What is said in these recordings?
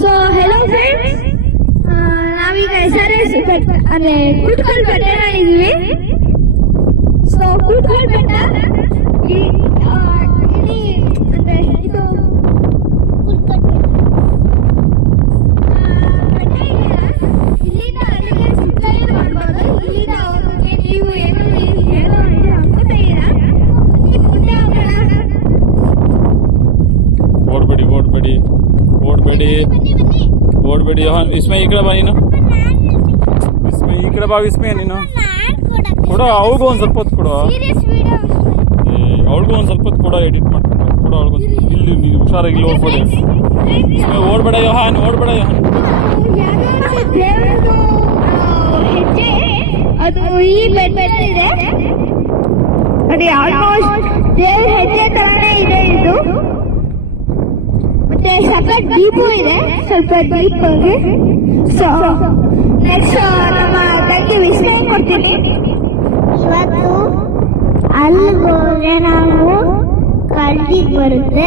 So hello friends, ನಾವೀಗ SRS ಅಂದ್ರೆ ಕುಟ್ಕಲ್ ಬೆಟ್ಟ ಇದೀವಿ. ಸೊ ಕುಟ್ಕಲ್ ಬೆಟ್ಟ ಇಲ್ಲಿ ಅಂದ್ರೆ ಇದು ಕುಟ್ಕಲ್ ಬೆಟ್ಟ ಇಲ್ಲಿಂದ ಅಲ್ಲಿಗೆ ಸುತ್ತಲೂ ಮಾಡ್ಬೋದು. ಇಲ್ಲಿಂದ ಅವ್ರಿಗೆ ನೀವು ಏನೋ ಅನ್ಕೋತಾ ಇದ್ದೀರಾ? ಓಡ್ಬೇಡಿ ವಿಸ್ಮಯ, ಈ ಕಡೆ ಬಾ ನೀನು. ವಿಸ್ಮಯ ಈ ಕಡೆ ಬಾ. ವಿಸ್ಮಯ ನೀನು ಕೊಡ, ಅವ್ರಿಗೂ ಒಂದ್ ಸ್ವಲ್ಪ ಹೊತ್ತು ಕೊಡು. ಅವಳಿಗೂ ಒಂದ್ ಸ್ವಲ್ಪ ಹೊತ್ತು ಕೊಡ, ಎಡಿಟ್ ಮಾಡ್ಕೊಂಡು ಕೊಡ ಅವಳಿಗೂ. ಇಲ್ಲಿ ನೀವು ಹುಷಾರಾಗಿ ಇಲ್ಲಿ ಓಡ್ಬೇಡಿ. ವಿಸ್ಮಯ ಓಡ್ಬೇಡ ಯೋಹಾನ್, ಓಡ್ಬೇಡ ಯೋಹಾನ್. ಅದು ಈ ಬೆಟ್ಟ ಇದೆ, ಅದು ಆಲ್ಮೋಸ್ಟ್ ದೇವ್ರ ಹೆಜ್ಜೆ ತರನೇ ಇದೆ ಇದು. ಮತ್ತೆ ಸ್ವಲ್ಪ ಡೀಪು ಇದೆ, ಸ್ವಲ್ಪ ಡೀಪ್ ಆಗಿ. ಸೊ ನೆಕ್ಸ್ಟ್ ನಮ್ಮ ತಂಗಿ ವಿಸ್ಮಯ ಕೊಡ್ತೀನಿ. ಇವತ್ತು ಅಲ್ಲಿಗೆ ಹೋದ್ರೆ ನಾವು ಕಳ್ಳಿಗೆ ಬರುತ್ತೆ,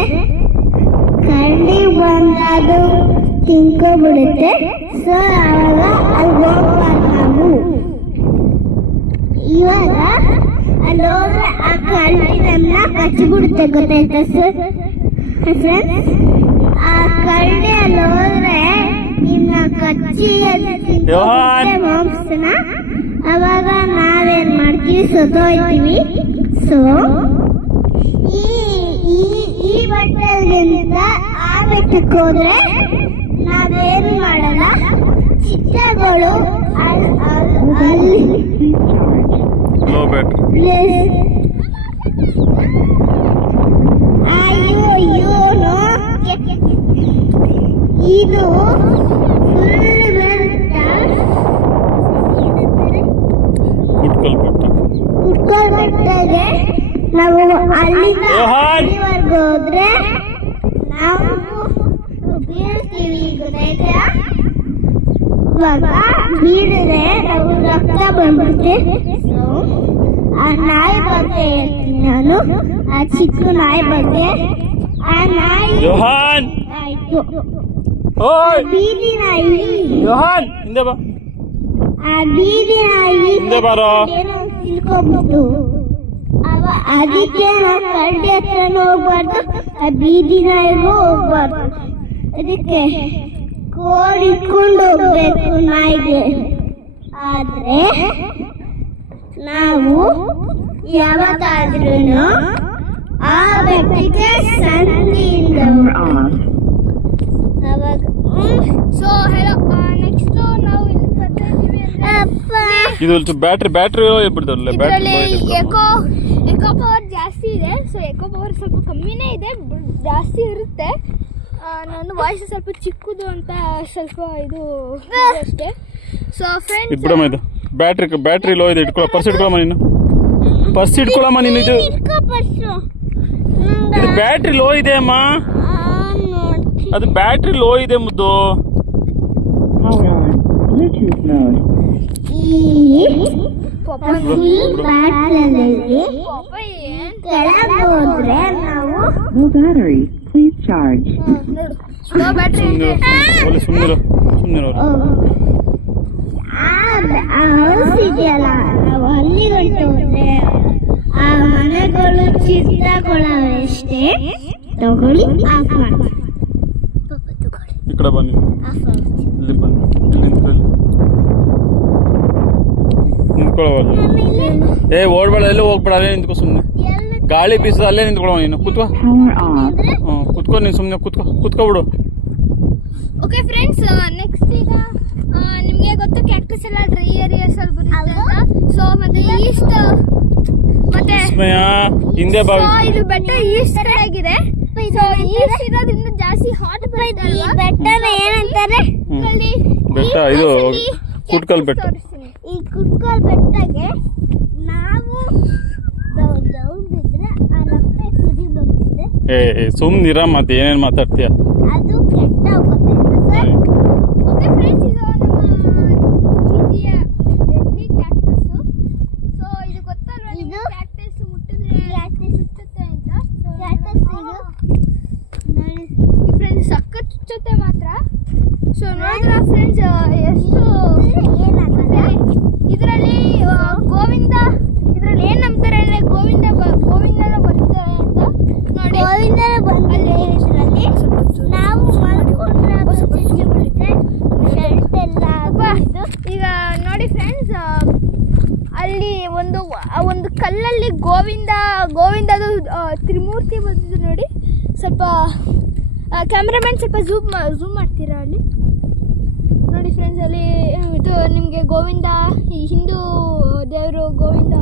ಕಳ್ಳಿಗೆ ಬಂದದು ತಿನ್ಕೊಬಿಡುತ್ತೆ. ಸೊ ಆವಾಗ ಅಲ್ಲಿ ಹೋಗ್ಬಾರ್ದು ನಾವು. ಇವಾಗ ಅಲ್ಲಿ ಹೋದ್ರೆ ಆ ಕಳ್ಳಿ ನನ್ನ ಕಚ್ಚಿಬಿಡುತ್ತೆ, ಗೊತ್ತಾಯ್ತಾ ಸರ್? ಆ ಕಳ್ಳಿ ಅಲ್ಲಿ ಹೋದ್ರೆ ನಿನ್ನ ಕಚ್ಚಿ ಮಾಂಸನ ಅವಾಗ ನಾವೇನ್ ಮಾಡ್ತೀವಿ, ಸತ್ತೋಯ್ತೀವಿ. ಸೊ ಈ ಬೆಟ್ಟದಿಂದ ಆ ಬೆಟ್ಟಕ್ಕೆ ಹೋದ್ರೆ ನಾವೇನು ಮಾಡಲ್ಲ, ಚಿಟ್ಟಗಳು ಅಲ್ಲಿ ಇದು ಫುಲ್ ಕುಟ್ಕಲ್ ಬೆಟ್ಟಗೆ ನಾವು ಅಲ್ಲಿವರೆಗೂ ಹೋದ್ರೆ ನಾವು ಬೀಳ್ತೀವಿ, ಗೊತ್ತಾಯ್ತಾ? ಇವಾಗ ಬೀಳಿದ್ರೆ ನಾವು ರಕ್ತ ಬಂದ್ಬಿಡುತ್ತೆ. ಆ ನಾಯಿ ಬಗ್ಗೆ ಹೇಳ್ತೀನಿ ನಾನು, ಆ ಚಿಕ್ಕ ನಾಯಿ ಬಗ್ಗೆ. ಆ ನಾಯಿ ಆಯ್ತು, ಬೀದಿ ನಾಯಿ. ಆ ಬೀದಿ ನಾಯಿ ಏನೋ ತಿಳ್ಕೊಬಿಟ್ಟು ಅದಕ್ಕೆ ನಾವು ಕಳ್ಳಿ ಹತ್ರನೂ ಹೋಗ್ಬಾರ್ದು, ಆ ಬೀದಿ ನಾಯಿಗೂ ಹೋಗ್ಬಾರ್ದು. ಅದಕ್ಕೆ ಕೋಡ್ ಇಟ್ಕೊಂಡು ಹೋಗ್ಬೇಕು ನಾಯಿಗೆ. ಆದ್ರೆ ನಾವು ಯಾವತ್ತಾದ್ರೂ ಆ ಬೆಟ್ಟಕ್ಕೆ ಸಂಧಿಯಿಂದ ಸೊ ಹೆಲೋ, ನೆಕ್ಸ್ಟ್ ನಾವು ಇಲ್ಲಿ ಬರ್ತಾ ಇದೀವಿ. ಇದು ಬ್ಯಾಟ್ರಿ ಬಿಡ್ತಾರಲ್ಲ, ಇದರಲ್ಲಿ ಎಕೋ ಪವರ್ ಜಾಸ್ತಿ ಇದೆ. ಸೊ ಎಕೋ ಪವರ್ ಸ್ವಲ್ಪ ಕಮ್ಮಿನೇ ಇದೆ, ಜಾಸ್ತಿ ಇರುತ್ತೆ. ನನ್ನ ವಾಯ್ಸ್ ಸ್ವಲ್ಪ ಚಿಕ್ಕದು ಅಂತ ಸ್ವಲ್ಪ ಇದು ಅಷ್ಟೇ. ಸೊ ಫ್ರೆಂಡ್ಸ್, ಇದು ಬ್ಯಾಟ್ರಿ ಲೋ ಇದೆ. ಇಟ್ಕೊಳ್ಳೋ ಪರ್ಸ್ ಇಟ್ಕೊಳ್ಳಮ್ಮ ನೀನು, ಪರ್ಸ್ ಇಟ್ಕೊಳ್ಳಮ್ಮ ನೀನು. ಇದು ಬ್ಯಾಟ್ರಿ ಲೋ ಇದೆ ಅಮ್ಮ, ಅದು ಬ್ಯಾಟ್ರಿ ಲೋ ಇದೆ ಮುದ್ದು. ಇದೆಯಲ್ಲ, ನಾವು ಅಲ್ಲಿ ಗಂಟೆ ಹೋದ್ರೆ ಆ ಮನೆಗಳು ಚಿತ್ರಗಳಷ್ಟೇ ತಗೊಳ್ಳಿ, ಆಫ್ ಮಾಡಿ. ಈ ಕಡೆ ಬನ್ನಿ, ಇಲ್ಲಿ ಬನ್ನಿ, ನಿಂತ್ಕೊಳ್ಳೋವಲ್ಲ. ಓಡ್ಬೇಡ, ಎಲ್ಲೂ ಹೋಗ್ಬೇಡ, ಅಲ್ಲೇ ನಿಂತ್ಕೊ ಸುಮ್ಮನೆ. ಗಾಳಿ ಬೀಸದ ಅಲ್ಲೇ ನಿಂತ್ಕೊಳ್ಳೋ ನೀನು. ಕುತ್ಕೋ, ಕುತ್ಕೋ ನೀನು ಸುಮ್ಮನೆ ಕುತ್ಕೋಬಿಡು. ಓಕೆ ಫ್ರೆಂಡ್ಸ್, ನೆಕ್ಸ್ಟ್ ಈಗ ನಿಮಗೆ ಗೊತ್ತು ಕ್ಯಾಕ್ಟಸ್ ಎಲ್ಲ ಡ್ರೈ ಏರಿಯಾಸ್ ಅಲ್ಲಿ ಬರುತ್ತೆ. ಸೊ ಮತ್ತೆ ಈಸ್ಟ್ ಮತ್ತೆ ಹಿಂದೆ ಇದು ಬೆಟ್ಟ ಈಸ್ಟ್ ಕಡೆ ಆಗಿದೆ. ಸೊ ಈಸ್ಟ್ ಇರೋದ್ರಿಂದ ಜಾಸ್ತಿ ಹಾಟ್ ಬರುತ್ತೆ. ಈ ಬೆಟ್ಟನ ಏನಂತಾರೆ? ಬೆಟ್ಟ ಇದು ಕುಟ್ಕಲ್ ಬೆಟ್ಟ. ಈ ಕುಟ್ಕಲ್ ಬೆಟ್ಟಗೆ ನಾವು ಬಿದ್ರೆ ಆ ರಸ್ತೆ ಸುದಿ ಬಂದಿದೆ. ಸುಮ್ಮನಿರ, ಮತ್ತೆ ಏನೇನು ಮಾತಾಡ್ತೀಯ? ಅದು ಕೆಟ್ಟ ಹೋಗುತ್ತೆ. ಓಕೆ ಫ್ರೆಂಡ್ಸ್, ಇದು ನಮ್ಮ ಡೆಡ್ಲಿ ಕ್ಯಾಕ್ಟಸ್. ಸೊ ಇದು ಗೊತ್ತಲ್ವಾ, ಇದು ಕ್ಯಾಕ್ಟಸ್ ಮುಟ್ಟಿದ್ರೆ ಕ್ಯಾಕ್ಟಸ್ ಸುತ್ತುತ್ತೆ ಅಂತ. ಕ್ಯಾಕ್ಟಸ್ ಇದು ಫ್ರೆಂಡ್ಸ್ ಸಖತ್ ಚುಚ್ಚುತ್ತೆ ಮಾತ್ರ. ಸೊ ನೋಡಿದ್ರ ಫ್ರೆಂಡ್ಸ್ ಎಷ್ಟು ಇದರಲ್ಲಿ ಗೋವಿಂದ ಇದರಲ್ಲಿ ಏನ್ ನಂಬ್ತಾರೆ ಅಂದ್ರೆ ಗೋವಿಂದನ ಬಂದಿದ್ದಾರೆ ಅಂತ ನೋಡಿ. ಗೋವಿಂದನ ಬಂದಲ್ಲಿ ಇದರಲ್ಲಿ ನಾವು ಮಲ್ಕೊಂಡ್ರೆ ಈಗ ನೋಡಿ ಫ್ರೆಂಡ್ಸ್, ಅಲ್ಲಿ ಒಂದು ಕಲ್ಲಲ್ಲಿ ಗೋವಿಂದದು ತ್ರಿಮೂರ್ತಿ ಬಂದಿದೆ ನೋಡಿ. ಸ್ವಲ್ಪ ಕ್ಯಾಮ್ರಾಮನ್ ಸ್ವಲ್ಪ ಝೂಮ್ ಮಾಡ್ತೀರಾ ಅಲ್ಲಿ ನೋಡಿ ಫ್ರೆಂಡ್ಸ್. ಅಲ್ಲಿ ಇದು ನಿಮಗೆ ಗೋವಿಂದ ಈ ಹಿಂದೂ ದೇವರು ಗೋವಿಂದ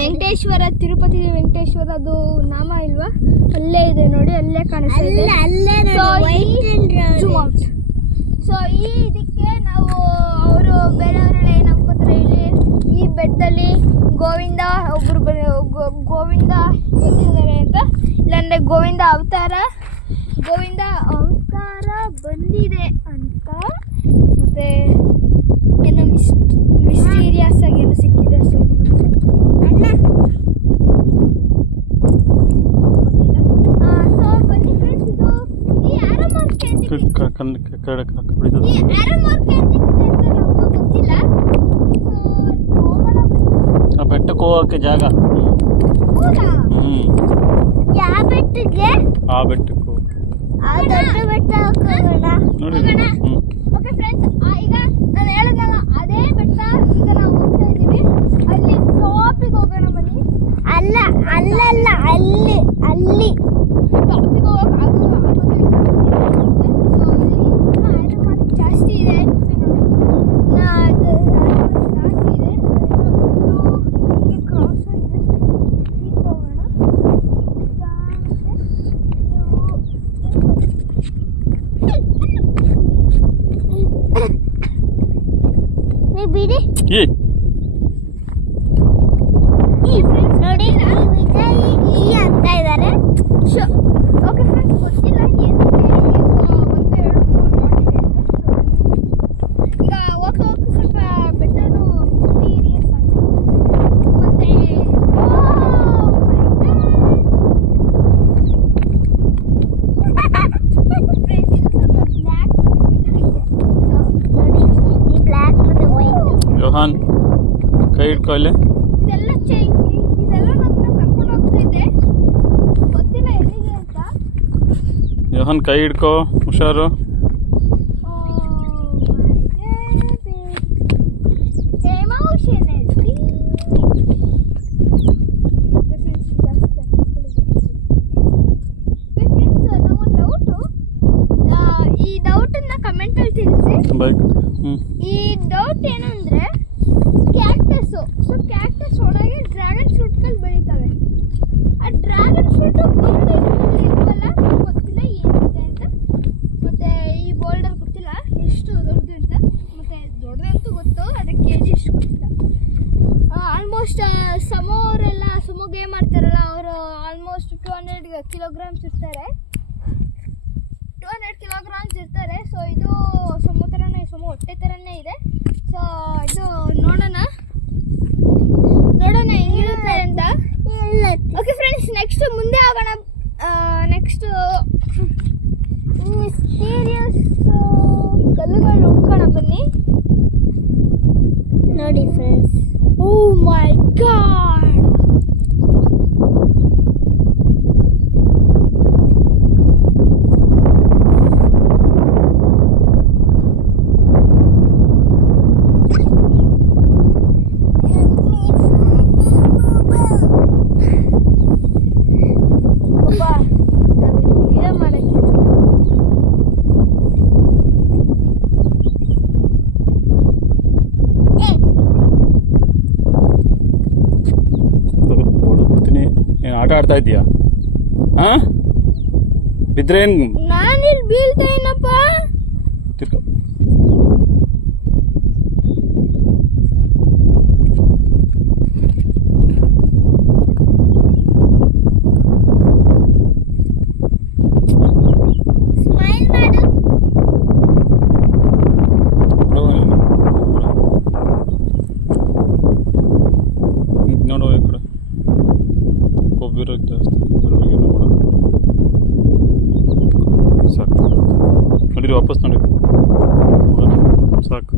ವೆಂಕಟೇಶ್ವರ, ತಿರುಪತಿ ವೆಂಕಟೇಶ್ವರ ಅದು ನಾಮ ಇಲ್ವಾ, ಅಲ್ಲೇ ಇದೆ ನೋಡಿ, ಅಲ್ಲೇ ಕಾಣಿಸ್ತಾ ಇದೆ. ಸೊ ಈ ಇದಕ್ಕೆ ನಾವು ಅವರು ಬೇರೆಯವರೆಲ್ಲ ಏನು ಅನ್ಕೋತಾರೆ, ಇಲ್ಲಿ ಈ ಬೆಟ್ಟದಲ್ಲಿ ಗೋವಿಂದ ಒಬ್ರು ಗೋವಿಂದ ಬಂದಿದ್ದಾರೆ ಅಂತ, ಇಲ್ಲಾಂದ್ರೆ ಗೋವಿಂದ ಅವತಾರ ಬಂದಿದೆ ಅಂತ, ಮತ್ತೆ ಏನೋ ಮಿಸ್ಟೀರಿಯಸ್ ಆಗಿ ಏನೋ ಸಿಕ್ಕಿದೆ. ಸೊ ಸೊ ಬನ್ನಿ ಫ್ರೆಂಡ್ಸ್, ಇದು ಈ ಆರೋ ಮಾರ್ಕ್ ಗೊತ್ತಿಲ್ಲ. ಆ ಬೆಟ್ಟಕ್ಕೆ ಹೋಗಕ್ಕೆ ಜಾಗ. ಯಾವ ಬೆಟ್ಟಕ್ಕೆ? ಆ ಬೆಟ್ಟಕ್ಕೆ ದೊಡ್ಡ ಬೆಟ್ಟ ನೋಡಿ. ಓಕೆ ಫ್ರೆಂಡ್ಸ್, ಈಗ ನಾನು ಹೇಳಿದ್ನಲ್ಲ ಅದೇ ಬೆಟ್ಟ, ಈಗ ನಾವು ಹೋಗ್ತಾ ಇದ್ದೀವಿ. ಅಲ್ಲಿ ಟಾಪಿಗೆ ಹೋಗೋಣ ಬನ್ನಿ. ಅಲ್ಲಲ್ಲ ಅಲ್ಲಿ ಟಾಪಿಗೆ ಹೋಗಕ್ಕೆ ಜಾಸ್ತಿ ಇದೆ. ಅದು ಜಾಸ್ತಿ ಇದೆ. ಹೀಗೆ ಕ್ರಾಸ್ ಆಗಿದೆ, ಹೀಗೆ ಹೋಗೋಣ. ಬಿಡಿ ನೋಡಿ, ಈ ಅಂತ ಇದ್ದಾರೆ. ಓಕೆ ಫ್ರೆಂಡ್ಸ್, ಗೊತ್ತಿಲ್ಲ ಈಗ ಹೋಗ್ತಾ ಸ್ವಲ್ಪ ಬೆಟ್ಟನು ಸೀರಿಯಸ್ ಆಗುತ್ತೆ. ಮತ್ತೆ ಫ್ರೆಂಡ್ಸ್, ಇದು ಸ್ವಲ್ಪ ಬ್ಲ್ಯಾಕ್ ನೋಡಿ, ಈ ಬ್ಲ್ಯಾಕ್ ಮತ್ತೆ ವೈಟ್. ಯೋಹಾನ್ ಕೈ ಹಿಡ್ಕೊಳ್ಳಿ. ಇದೆಲ್ಲ ನನ್ನ ಕರ್ಕೊಂಡು ಹೋಗ್ತಿದ್ದೆ, ಗೊತ್ತಿಲ್ಲ ಎಲ್ಲಿಗೆ ಅಂತ. ಯೋಹಾನ್ ಕೈ ಹಿಡ್ಕೋ, ಹುಷಾರು. ಈ ಡೌಟನ್ನ ಕಮೆಂಟಲ್ಲಿ ತಿಳಿಸಿ. ಈ ಡೌಟ್ ಏನಂದ್ರೆ ಕ್ಯಾಕ್ಟಸ್ಸು. ಸೊ ಕ್ಯಾಕ್ಟಸ್ ಒಳಗೆ ಡ್ರ್ಯಾಗನ್ ಫ್ರೂಟ್ಗಳು ಬೆಳೀತವೆ. ಆ ಡ್ರ್ಯಾಗನ್ ಫ್ರೂಟ್ ಒಂದು ಇಲ್ವಲ್ಲ, ಗೊತ್ತಿಲ್ಲ ಏನಿದೆ ಅಂತ. ಮತ್ತೆ ಈ ಬೋಲ್ಡರ್ ಗೊತ್ತಿಲ್ಲ ಎಷ್ಟು ದೊಡ್ಡದು ಅಂತ. ಮತ್ತೆ ದೊಡ್ಡದಂತೂ ಗೊತ್ತು, ಅದಕ್ಕೆ ಕೆಜಿ ಎಷ್ಟು ಗೊತ್ತಿಲ್ಲ. ಆಲ್ಮೋಸ್ಟ್ ಸಮೋ ಗೇಮ್ ಆಡ್ತಾರಲ್ಲ, ಅವರು ಆಲ್ಮೋಸ್ಟ್ 200 ಕಿಲೋಗ್ರಾಮ್ಸ್ ಇರ್ತಾರೆ. 200 ಕಿಲೋಗ್ರಾಮ್ಸ್ ಇರ್ತಾರೆ. ಸೊ ಇದು ಸಮೋ ಹೊಟ್ಟೆ ಥರನೇ ಇದೆ. ಸೊ ಇದು ನೋಡೋಣ ಹೆಂಗಿರುತ್ತೆ ಅಂತ. ಓಕೆ ಫ್ರೆಂಡ್ಸ್, ನೆಕ್ಸ್ಟ್ ಮುಂದೆ ಹೋಗೋಣ. ನೆಕ್ಸ್ಟ್ ಮಿಸ್ಟೀರಿಯಸ್ ಕಲ್ಲುಗಳು ನೋಡ್ಕೋಣ ಬನ್ನಿ. ನೋಡಿ ಫ್ರೆಂಡ್ಸ್, ಓ ಮೈ ಗಾಡ್, ಆಟ ಆಡ್ತಾ ಇದೀಯಾ? ಬಿದ್ರೇನ್? ನಾನಿಲ್ಲಿ ಬೀಳ್ತಾ ಏನಪ್ಪ. ಸ್ಮೈಲ್ ಮಾಡು. ನೋಡು ಈ ಕಡೆ ಕೊಬ್ಬಿರೋದು ಜಾಸ್ತಿ, ಕೊಬ್ಬಿರೋಗೇನು ಮಾಡೋದು ಸಾಕು. ಬಿಡಿ ವಾಪಸ್ ನೋಡಿ ಹೋಗೋಣ ಸಾಕು.